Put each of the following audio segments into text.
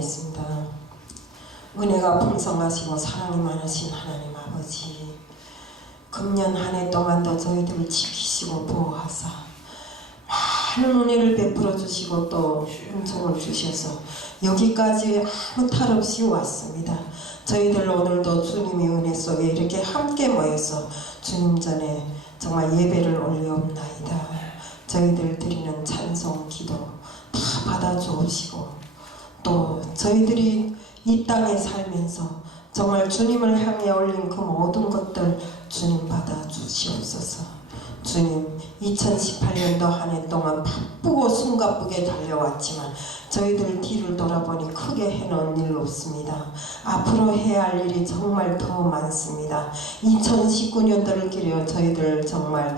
기도드리겠습니다. 은혜가 풍성하시고 사랑이 많으신 하나님 아버지 금년 한 해 동안도 저희들을 지키시고 보호하사 많은 은혜를 베풀어 주시고 또 은총을 주셔서 여기까지 아무 탈 없이 왔습니다. 저희들 오늘도 주님의 은혜 속에 이렇게 함께 모여서 주님 전에 정말 예배를 올려옵나이다. 저희들 드리는 찬송 기도 다 받아 주시고 또 저희들이 이 땅에 살면서 정말 주님을 향해 올린 그 모든 것들 주님 받아 주시옵소서. 주님 2018년도 한 해 동안 바쁘고 숨가쁘게 달려왔지만 저희들 뒤를 돌아보니 크게 해놓은 일 없습니다. 앞으로 해야 할 일이 정말 더 많습니다. 2019년도를 기려 저희들 정말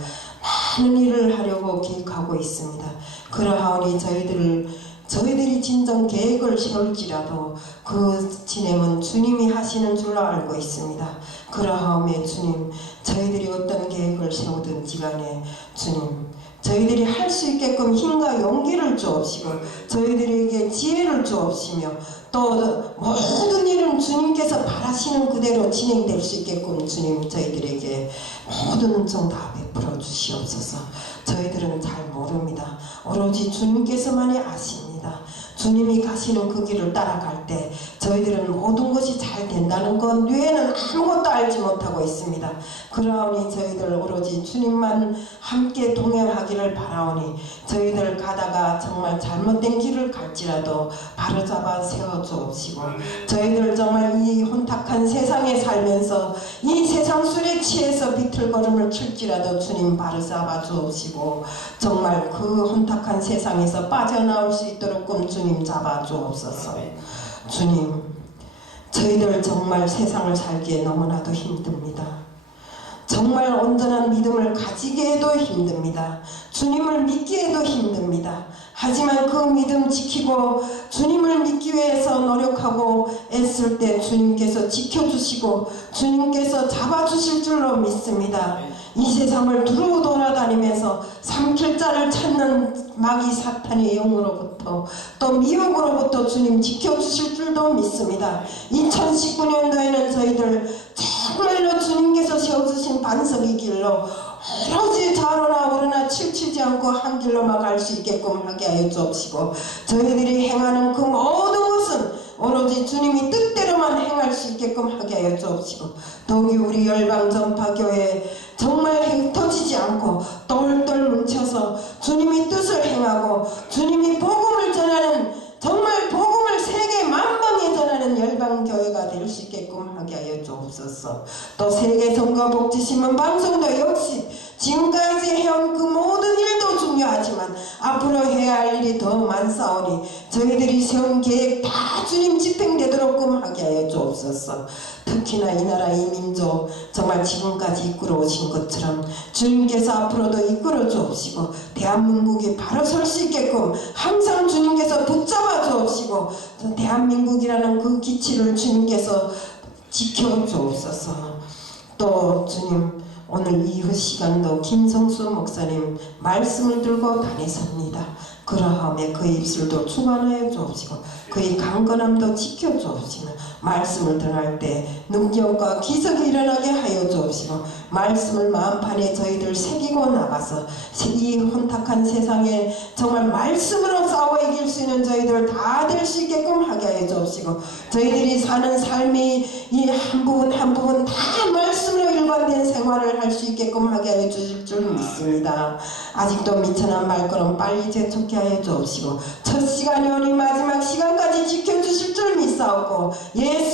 많은 일을 하려고 계획하고 있습니다. 그러하오니 저희들을 저희들이 진정 계획을 세울지라도 그 진행은 주님이 하시는 줄로 알고 있습니다. 그러하오매 주님 저희들이 어떤 계획을 세우든지 간에 주님 저희들이 할 수 있게끔 힘과 용기를 주옵시고 저희들에게 지혜를 주옵시며 또 모든 일은 주님께서 바라시는 그대로 진행될 수 있게끔 주님 저희들에게 모든 은총 다 베풀어 주시옵소서. 저희들은 잘 모릅니다. 오로지 주님께서만이 아십니다 주님이 가시는 그 길을 따라갈 때 저희들은 모든 것이 잘 된다는 것 외에는 아무것도 알지 못하고 있습니다. 그러하니 저희들 오로지 주님만 함께 동행하기를 바라오니 저희들 가다가 정말 잘못된 길을 갈지라도 바로잡아 세워주옵시고 저희들 정말 이 혼탁한 세상에 살면서 이 세상 술에 취해서 비틀거름을 칠지라도 주님 바로잡아 주옵시고 정말 그 혼탁한 세상에서 빠져나올 수 있도록 끔 주님 잡아 주옵소서. 주님, 저희들 정말 세상을 살기에 너무나도 힘듭니다. 정말 온전한 믿음을 가지기에도 힘듭니다. 주님을 믿기에도 힘듭니다. 하지만 그 믿음 지키고 주님을 믿기 위해서 노력하고 애쓸 때 주님께서 지켜주시고 주님께서 잡아주실 줄로 믿습니다. 이 세상을 두루 돌아다니면서 삼킬 자를 찾는 마귀 사탄의 영으로부터 또 미혹으로부터 주님 지켜주실 줄도 믿습니다. 2019년도에는 저희들 정말로 주님께서 세워주신 반석의 길로 오로지 좌로나 우로나 치우치지 않고 한 길로만 갈 수 있게끔 하게 하여 주옵시고 저희들이 행하는 그 모든 것은 오로지 주님이 뜻대로만 행할 수 있게끔 하게 하여 주옵시고 더욱이 우리 열방전파교회 정말 흩어지지 않고 똘똘 뭉쳐서 주님이 뜻을 행하고 주님이 복음을 전하는 정말 복음을 세계 만방에 전하는 열방교회가 될 수 있게끔 하게 하여 주옵소서. 또 세계 선거 복지신문 방송도 역시 지금까지 해온 그 모든 앞으로 해야 할 일이 더 많사오니 저희들이 세운 계획 다 주님 집행되도록끔 하게 하여 주옵소서. 특히나 이 나라 이 민족 정말 지금까지 이끌어 오신 것처럼 주님께서 앞으로도 이끌어 주옵시고 대한민국이 바로 설 수 있게끔 항상 주님께서 붙잡아 주옵시고 저 대한민국이라는 그 기치를 주님께서 지켜 주옵소서. 또 주님 오늘 이후 시간도 김성수 목사님 말씀을 들고 다니십니다. 그러함에 그의 입술도 주관하여 주옵시고 그의 강건함도 지켜 주옵시며 말씀을 전할 때 능력과 기적이 일어나게 하여 주옵시고 말씀을 마음판에 저희들 새기고 나가서 이 혼탁한 세상에 정말 말씀으로 싸워 이길 수 있는 저희들 다 될 수 있게끔 하게 하여 주옵시고 저희들이 사는 삶이 이 한 부분 한 부분 다 말씀으로 일관된 생활을 할 수 있게끔 하게 하여 주실 줄 믿습니다. 아직도 미천한 말걸음 빨리 재촉게 하여 주옵시고 첫 시간이 오니 마지막 시간까지 지켜주실 줄 믿사옵고 예수